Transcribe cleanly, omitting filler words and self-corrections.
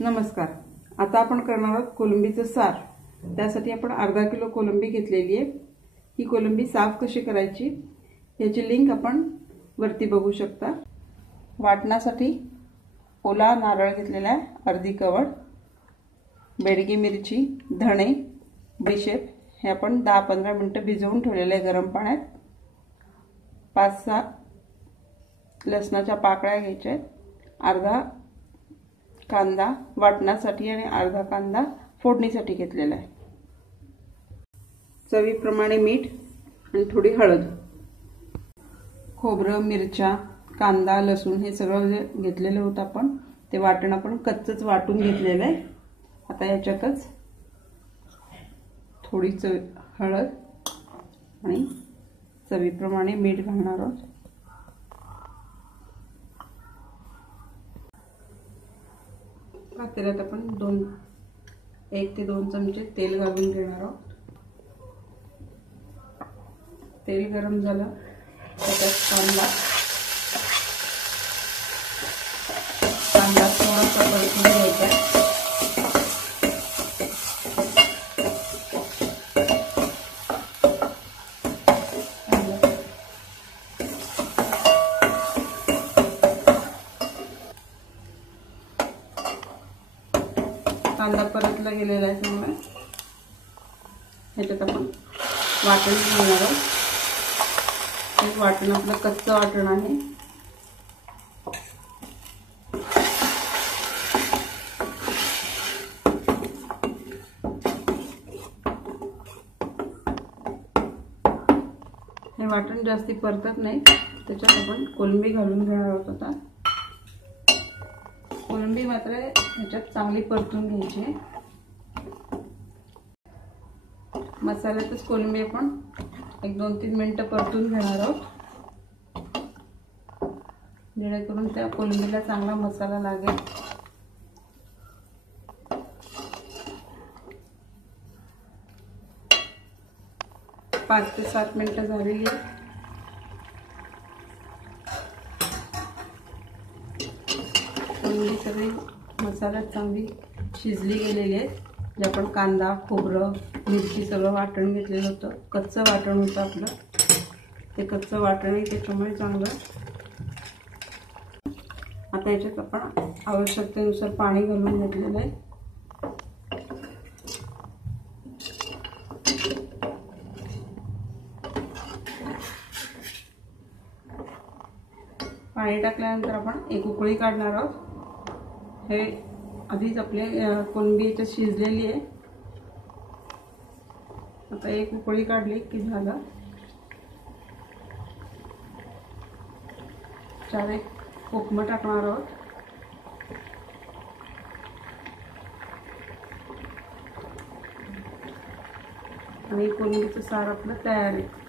नमस्कार। आता आपण करणार आहोत कोलंबीचं सार। त्यासाठी आपण अर्धा किलो कोलंबी घेतलेली आहे। ही कोलंबी साफ कशी करायची याची लिंक आपण वरती बघू शकता। वाटण्यासाठी ओला नारळ घेतलेला आहे, अर्धी कवड, बेडगी मिरची, धणे, बेशेप हे आपण 10-15 मिनिटे भिजवून ठेवलेले आहे गरम पाण्यात। 5-6 लसणाच्या पाकळ्या घ्यायच्या, अर्धा कांदा वाटण्यासाठी आणि अर्धा कांदा फोडणीसाठी घेतलेला आहे। चवीप्रमाणे मीठ आणि थोडी हळद। खोबरं, मिरच्या, कांदा, लसूण हे सगळं घेतलेलं होतं आपण। ते वाटण आपण कच्चच वाटून घेतलेलं आहे। आता याच्यातच थोडी हळद आणि चवीप्रमाणे मीठ घालणार आहोत। तेलात आपण 1 ते 2 चमचे तेल घालून घेणार आहोत। तेल गरम झालं त्यात कांदा थोडासा परतून घ्यायचा। कांदा परतला गेलेला आहे चांगला। ह्याच्यात आपण वाटण घालणार आहोत। हे वाटण आपलं कच्चं वाटण आहे। हे वाटण जास्ती परतत नाही, त्याच्यात आपण कोलंबी घालून घेणार आहोत। आता कोलंबी मात्र ह्याच्यात चांगली परतून घ्यायची। मसाल्यातच कोलंबी आपण 1-2-3 मिनिटं परतून घेणार आहोत, जेणेकरून त्या कोलंबीला चांगला मसाला लागेल। पाच ते 7 मिनिटं झालेली आहेत। कोलंबी सगळी मसाल्यात चांगली शिजली गेलेली आहे। जे आपण कांदा, खोबरं, मिरची सगळं वाटण घेतलेलं होतं, कच्चं वाटण होतं आपलं, ते कच्चं वाटण आहे त्याच्यामुळे चांगलं। आता याच्यात आपण आवश्यकतेनुसार पाणी घालून घेतलेलं आहे। पाणी टाकल्यानंतर आपण एक उकळी काढणार आहोत। हे आधीच आपले कोलंबी याच्यात शिजलेली आहे। आता एक उकळी काढली की झालं। 4 कोकमं टाकणार आहोत। आणि कोलंबीचं सार आपलं तयार आहे।